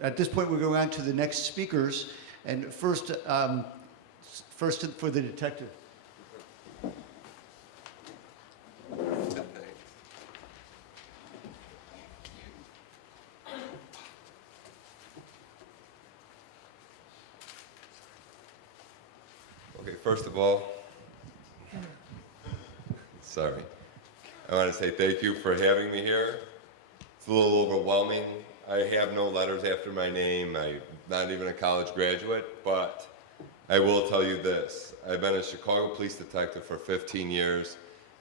At this point, we're going on to the next speakers, and first for the detective. Okay, first of all, sorry. I want to say thank you for having me here. It's a little overwhelming. I have no letters after my name. I'm not even a college graduate, but I will tell you this. I've been a Chicago police detective for 15 years,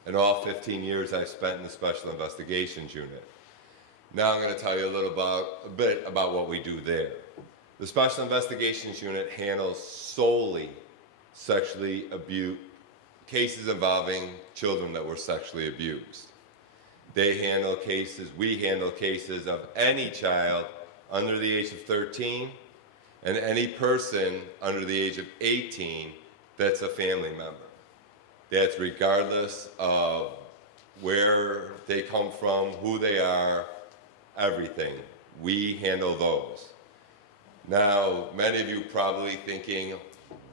and all 15 years I've spent in the Special Investigations Unit. Now I'm going to tell you a bit about what we do there. The Special Investigations Unit handles solely sexually abused cases involving children that were sexually abused. We handle cases of any child under the age of 13 and any person under the age of 18 that's a family member. That's regardless of where they come from, who they are, everything. We handle those. Now, many of you probably thinking,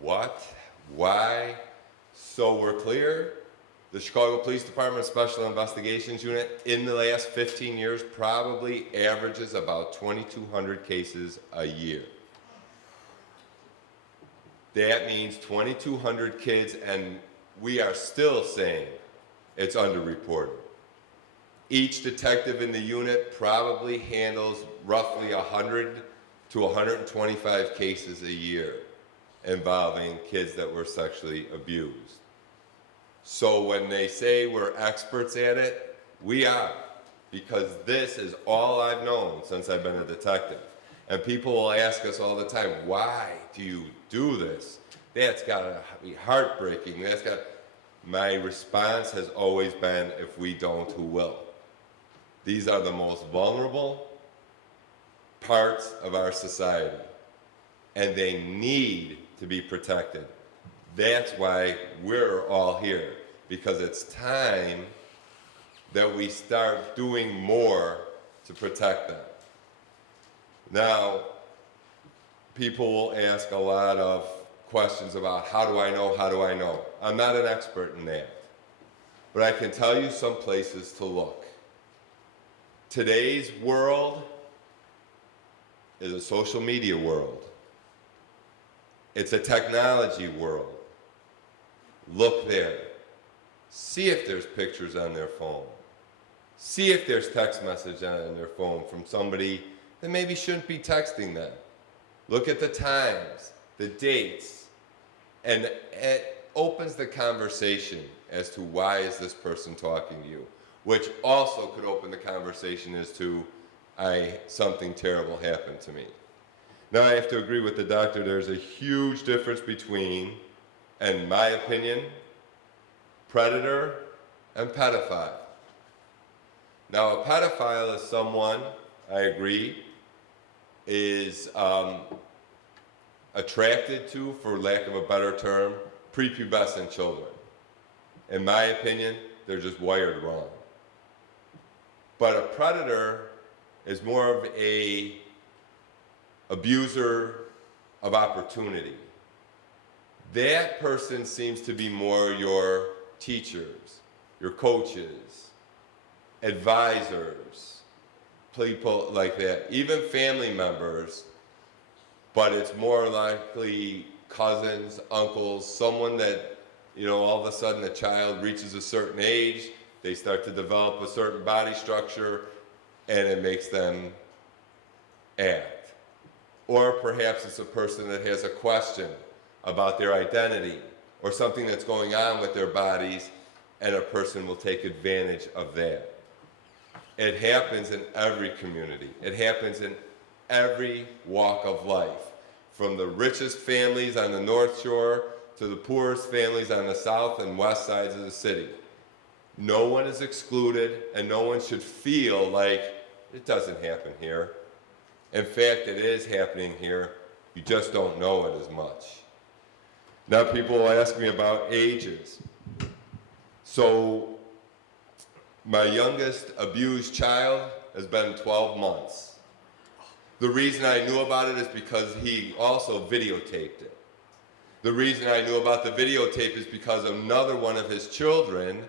what? Why? So we're clear. The Chicago Police Department Special Investigations Unit in the last 15 years probably averages about 2,200 cases a year. That means 2,200 kids, and we are still saying it's underreported. Each detective in the unit probably handles roughly 100 to 125 cases a year involving kids that were sexually abused. So when they say we're experts at it, we are, because this is all I've known since I've been a detective. And people will ask us all the time, why do you do this? That's gotta be heartbreaking. My response has always been, if we don't, who will? These are the most vulnerable parts of our society, and they need to be protected. That's why we're all here, because it's time that we start doing more to protect them. Now, people will ask a lot of questions about how do I know? I'm not an expert in that, but I can tell you some places to look. Today's world is a social media world. It's a technology world. Look there. See if there's pictures on their phone. See if there's text message on their phone from somebody that maybe shouldn't be texting them. Look at the times, the dates, and it opens the conversation as to why is this person talking to you, which also could open the conversation as to something terrible happened to me. Now I have to agree with the doctor, there's a huge difference between, in my opinion, predator and pedophile. Now a pedophile is someone, I agree, is attracted to, for lack of a better term, prepubescent children. In my opinion, they're just wired wrong. But a predator is more of a abuser of opportunity. That person seems to be more your teachers, your coaches, advisors, people like that, even family members, but it's more likely cousins, uncles, someone that, all of a sudden a child reaches a certain age, they start to develop a certain body structure, and it makes them act. Or perhaps it's a person that has a question about their identity or something that's going on with their bodies, and a person will take advantage of that. It happens in every community. It happens in every walk of life, from the richest families on the North Shore to the poorest families on the south and west sides of the city. No one is excluded, and no one should feel like it doesn't happen here. In fact, it is happening here. You just don't know it as much. Now people will ask me about ages. So my youngest abused child has been 12 months. The reason I knew about it is because he also videotaped it. The reason I knew about the videotape is because another one of his children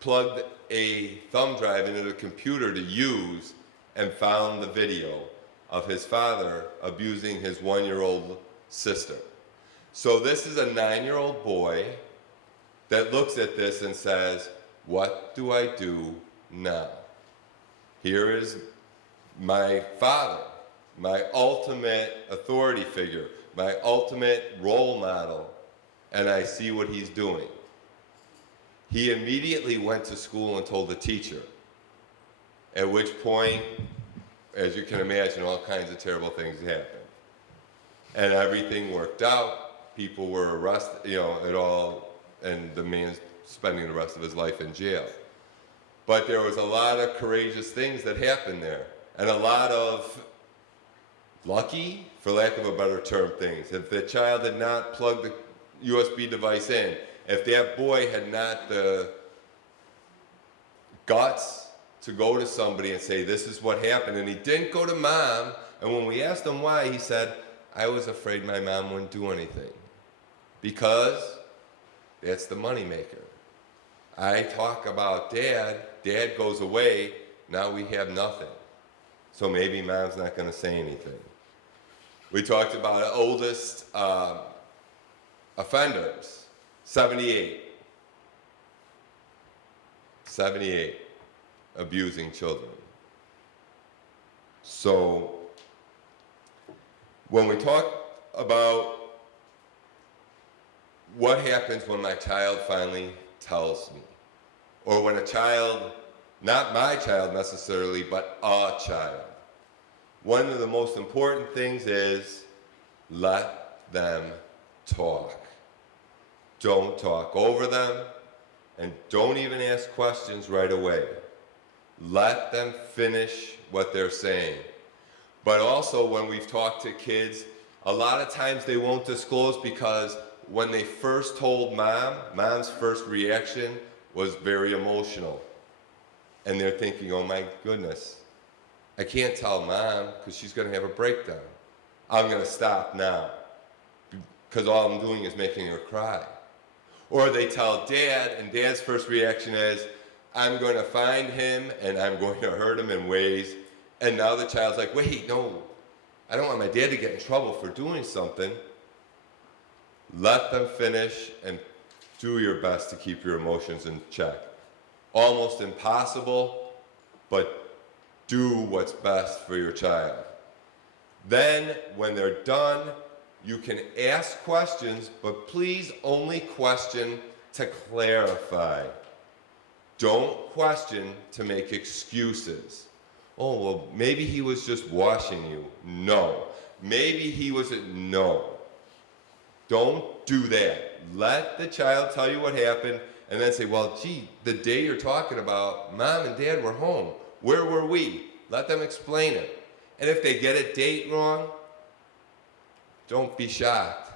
plugged a thumb drive into the computer to use and found the video of his father abusing his 1-year-old sister. So this is a 9-year-old boy that looks at this and says, what do I do now? Here is my father, my ultimate authority figure, my ultimate role model, and I see what he's doing. He immediately went to school and told the teacher, at which point, as you can imagine, all kinds of terrible things happened. And everything worked out. People were arrested, and the man's spending the rest of his life in jail. But there was a lot of courageous things that happened there, and a lot of lucky, for lack of a better term, things. If the child had not plugged the USB device in, if that boy had not the guts to go to somebody and say, this is what happened, and he didn't go to mom, and when we asked him why, he said, I was afraid my mom wouldn't do anything. Because that's the moneymaker. I talk about dad goes away, now we have nothing. So maybe mom's not going to say anything. We talked about oldest offenders, 78. 78 abusing children. So when we talk about what happens when my child finally tells me, or when a child, not my child necessarily, but a child, one of the most important things is let them talk. Don't talk over them, and don't even ask questions right away. Let them finish what they're saying. But also, when we've talked to kids, a lot of times they won't disclose because when they first told mom's first reaction was very emotional. And they're thinking, oh my goodness, I can't tell mom because she's going to have a breakdown. I'm going to stop now because all I'm doing is making her cry. Or they tell dad, and dad's first reaction is, I'm going to find him and I'm going to hurt him in ways. And now the child's like, wait, no, I don't want my dad to get in trouble for doing something. Let them finish and do your best to keep your emotions in check. Almost impossible, but do what's best for your child. Then, when they're done, you can ask questions, but please only question to clarify. Don't question to make excuses. Oh, well, maybe he was just washing you. No. Maybe he wasn't. No. Don't do that. Let the child tell you what happened, and then say, well, gee, the day you're talking about, mom and dad were home. Where were we? Let them explain it. And if they get a date wrong, don't be shocked.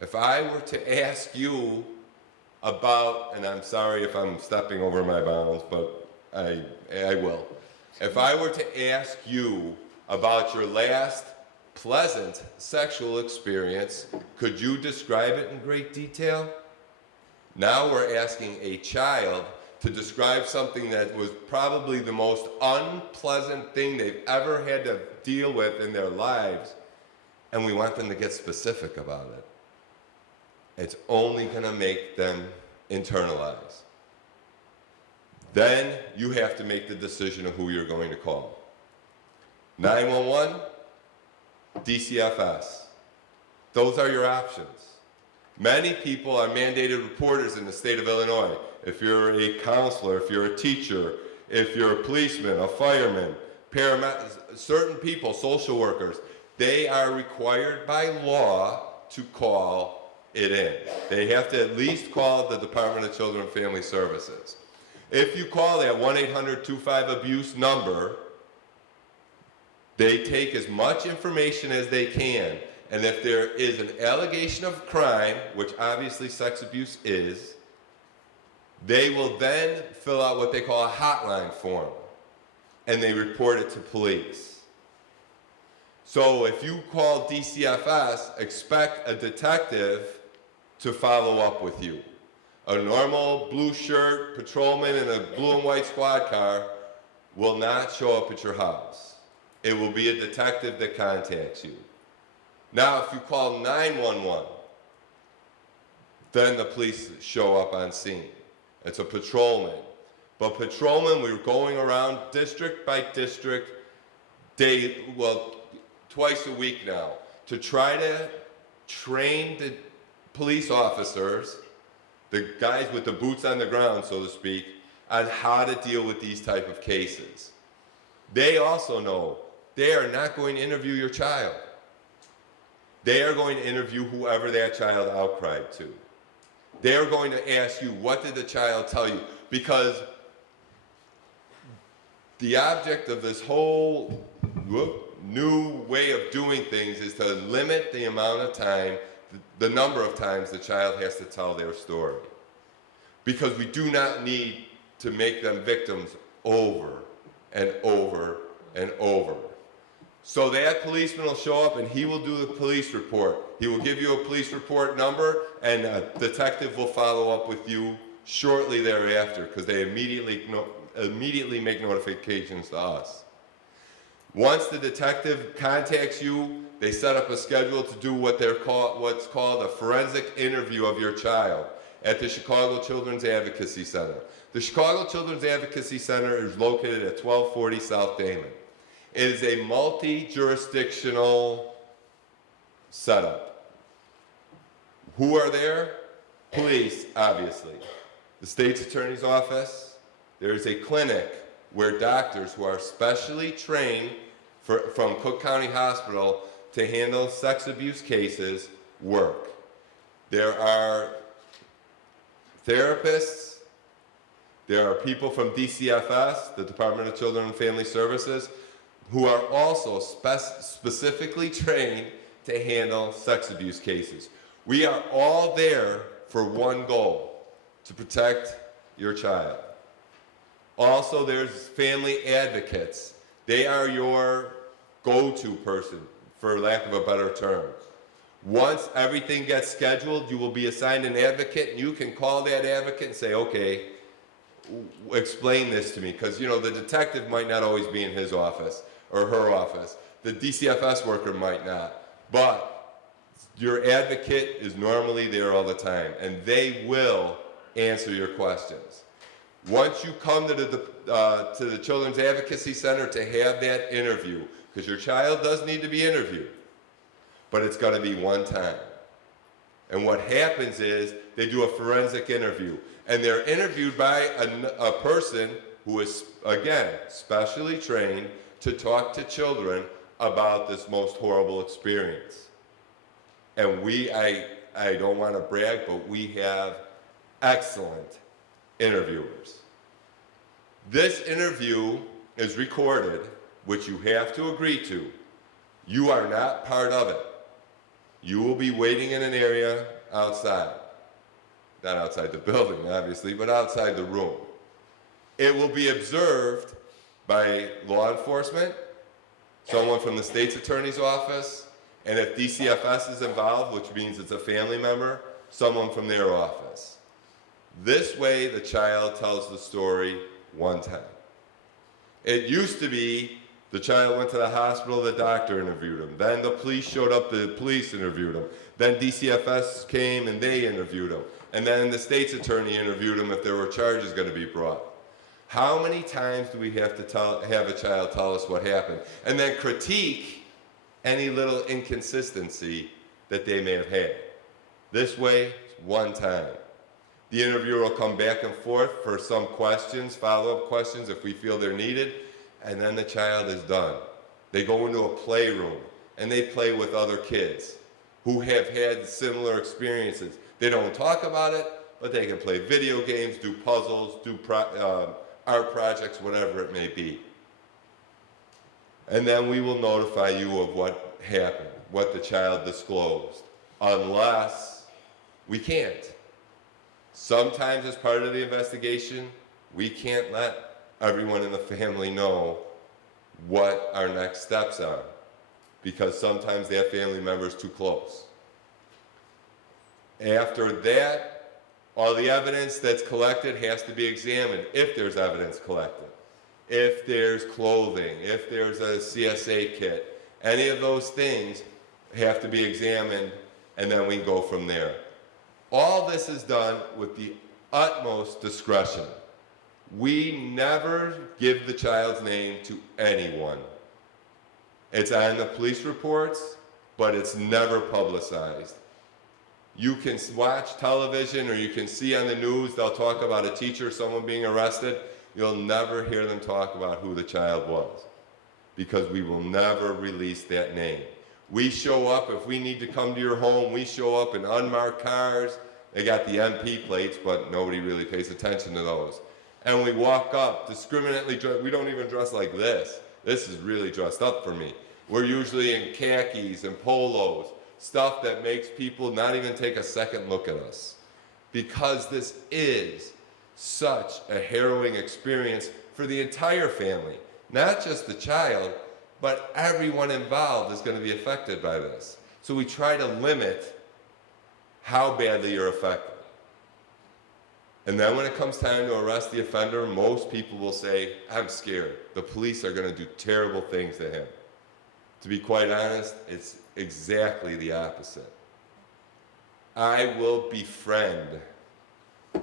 If I were to ask you about, and I'm sorry if I'm stepping over my bounds, but I will. If I were to ask you about your last pleasant sexual experience, could you describe it in great detail? Now we're asking a child to describe something that was probably the most unpleasant thing they've ever had to deal with in their lives, and we want them to get specific about it. It's only going to make them internalize. Then you have to make the decision of who you're going to call. 911, DCFS. Those are your options. Many people are mandated reporters in the state of Illinois. If you're a counselor, if you're a teacher, if you're a policeman, a fireman, certain people, social workers, they are required by law to call it in. They have to at least call the Department of Children and Family Services. If you call that 1-800-25-ABUSE number, they take as much information as they can. And if there is an allegation of crime, which obviously sex abuse is, they will then fill out what they call a hotline form. and they report it to police. So if you call DCFS, expect a detective to follow up with you. A normal blue shirt patrolman in a blue and white squad car will not show up at your house. It will be a detective that contacts you. Now, if you call 911, then the police show up on scene. It's a patrolman. But patrolmen, we're going around district by district, twice a week now, to try to train the police officers, the guys with the boots on the ground, so to speak, on how to deal with these type of cases. They also know they are not going to interview your child. They are going to interview whoever that child outcried to. They are going to ask you, what did the child tell you? Because the object of this whole new way of doing things is to limit the amount of time, the number of times the child has to tell their story. Because we do not need to make them victims over and over and over. So that policeman will show up and he will do the police report. He will give you a police report number, and a detective will follow up with you shortly thereafter, because they immediately make notifications to us. Once the detective contacts you, they set up a schedule to do what's called a forensic interview of your child at the Chicago Children's Advocacy Center. The Chicago Children's Advocacy Center is located at 1240 South Damon. It is a multi-jurisdictional setup. Who are there? Police, obviously. The state's attorney's office. There is a clinic where doctors who are specially trained from Cook County Hospital to handle sex abuse cases work. There are therapists. There are people from DCFS, the Department of Children and Family Services, who are also specifically trained to handle sex abuse cases. We are all there for one goal: to protect your child. Also, there's family advocates. They are your go-to person, for lack of a better term. Once everything gets scheduled, you will be assigned an advocate, and you can call that advocate and say, okay, explain this to me, because the detective might not always be in his office or her office. The DCFS worker might not, but your advocate is normally there all the time, and they will answer your questions. Once you come to the Children's Advocacy Center to have that interview, because your child does need to be interviewed, but it's going to be one time. And what happens is they do a forensic interview, and they're interviewed by a person who is, again, specially trained to talk to children about this most horrible experience. And I don't want to brag, but we have excellent interviewers. This interview is recorded, which you have to agree to. You are not part of it. You will be waiting in an area outside. Not outside the building, obviously, but outside the room. It will be observed by law enforcement, someone from the state's attorney's office, and if DCFS is involved, which means it's a family member, someone from their office. This way, the child tells the story one time. It used to be the child went to the hospital, the doctor interviewed him. Then the police showed up, the police interviewed him. Then DCFS came and they interviewed him. And then the state's attorney interviewed him if there were charges going to be brought. How many times do we have to have a child tell us what happened? And then critique any little inconsistency that they may have had. This way, one time. The interviewer will come back and forth for some questions, follow-up questions if we feel they're needed, and then the child is done. They go into a playroom and they play with other kids who have had similar experiences. They don't talk about it, but they can play video games, do puzzles, do art projects, whatever it may be. And then we will notify you of what happened, what the child disclosed, unless we can't. Sometimes as part of the investigation, we can't let everyone in the family know what our next steps are, because sometimes that family member is too close. After that, all the evidence that's collected has to be examined, if there's evidence collected. If there's clothing, if there's a CSA kit, any of those things have to be examined, and then we go from there. All this is done with the utmost discretion. We never give the child's name to anyone. It's on the police reports, but it's never publicized. You can watch television or you can see on the news, they'll talk about a teacher, someone being arrested. You'll never hear them talk about who the child was, because we will never release that name. We show up, if we need to come to your home, we show up in unmarked cars. They got the MP plates, but nobody really pays attention to those. And we walk up, discriminately dressed. We don't even dress like this. This is really dressed up for me. We're usually in khakis and polos, stuff that makes people not even take a second look at us. Because this is such a harrowing experience for the entire family. Not just the child, but everyone involved is going to be affected by this. So we try to limit how badly you're affected. And then when it comes time to arrest the offender, most people will say, I'm scared. The police are going to do terrible things to him. To be quite honest, it's exactly the opposite. I will befriend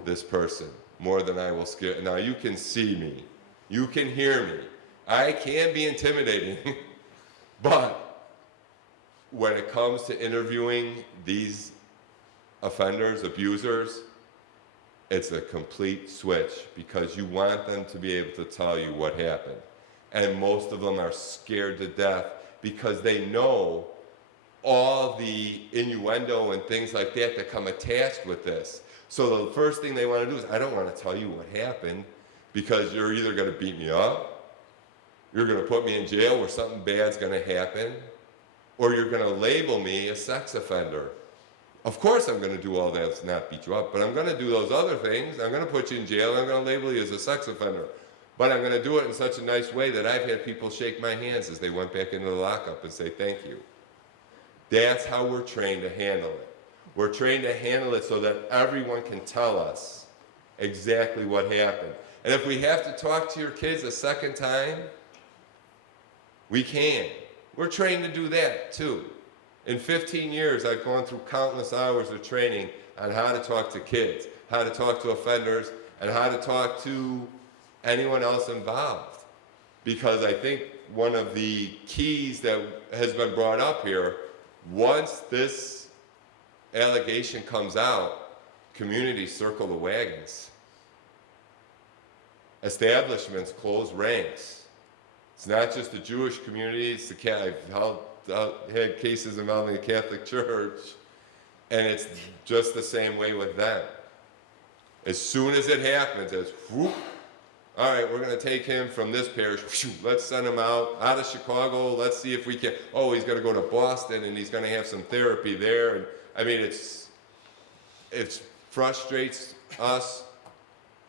this person more than I will scare. Now you can see me. You can hear me. I can be intimidating. But when it comes to interviewing these offenders, abusers, it's a complete switch, because you want them to be able to tell you what happened. And most of them are scared to death because they know all the innuendo and things like that that come attached with this. So the first thing they want to do is, I don't want to tell you what happened, because you're either going to beat me up, you're going to put me in jail where something bad's going to happen, or you're going to label me a sex offender. Of course I'm going to do all that to not beat you up, but I'm going to do those other things. I'm going to put you in jail, and I'm going to label you as a sex offender. But I'm going to do it in such a nice way that I've had people shake my hands as they went back into the lockup and say thank you. That's how we're trained to handle it. We're trained to handle it so that everyone can tell us exactly what happened. And if we have to talk to your kids a second time, we can. We're trained to do that too. In 15 years, I've gone through countless hours of training on how to talk to kids, how to talk to offenders, and how to talk to anyone else involved. Because I think one of the keys that has been brought up here, once this allegation comes out, communities circle the wagons. Establishments close ranks. It's not just the Jewish community, it's the I've had cases involving the Catholic Church, and it's just the same way with them. As soon as it happens, it's whoop, all right, we're going to take him from this parish, whoosh, let's send him out of Chicago, let's see if we can, oh, he's going to go to Boston and he's going to have some therapy there. And I mean, it frustrates us,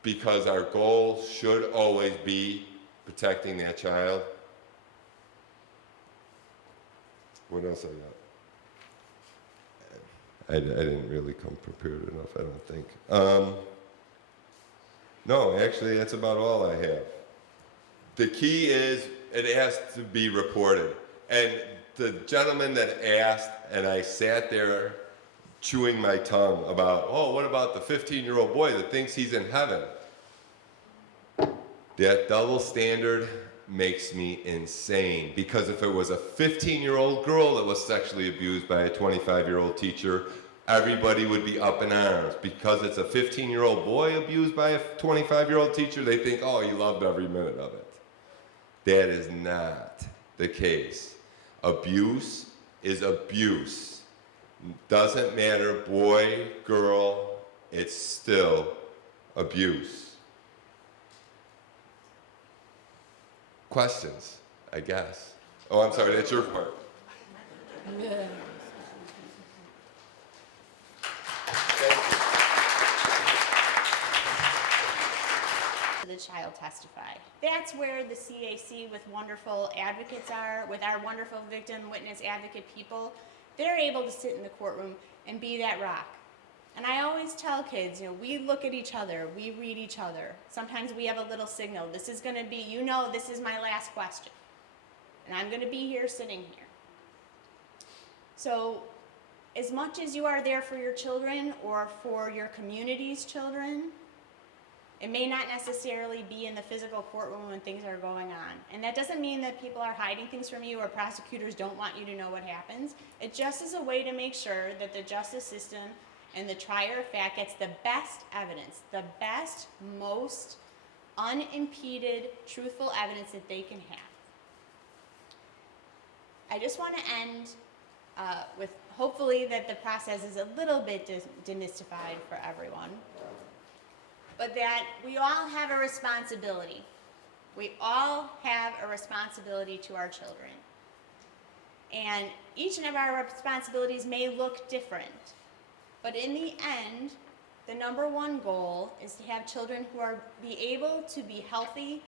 because our goal should always be protecting that child. What else I got? I didn't really come prepared enough, I don't think. No, actually, that's about all I have. The key is it has to be reported. And the gentleman that asked, and I sat there chewing my tongue about, oh, what about the 15-year-old boy that thinks he's in heaven? That double standard makes me insane, because if it was a 15-year-old girl that was sexually abused by a 25-year-old teacher, everybody would be up in arms. Because it's a 15-year-old boy abused by a 25-year-old teacher, they think, oh, he loved every minute of it. That is not the case. Abuse is abuse. Doesn't matter, boy, girl, it's still abuse. Questions, I guess. Oh, I'm sorry, that's your part. Yeah. Thank you. To the child. child testify. That's where the CAC with wonderful advocates are, with our wonderful victim witness advocate people. They're able to sit in the courtroom and be that rock. And I always tell kids, we look at each other, we read each other. Sometimes we have a little signal. This is going to be, this is my last question. And I'm going to be here sitting here. So as much as you are there for your children or for your community's children, it may not necessarily be in the physical courtroom when things are going on. And that doesn't mean that people are hiding things from you or prosecutors don't want you to know what happens. It just is a way to make sure that the justice system and the trier of fact gets the best evidence, the best, most unimpeded, truthful evidence that they can have. I just want to end with hopefully that the process is a little bit demystified for everyone, but that we all have a responsibility. We all have a responsibility to our children. And each of our responsibilities may look different, but in the end, the number one goal is to have children who are be able to be healthy,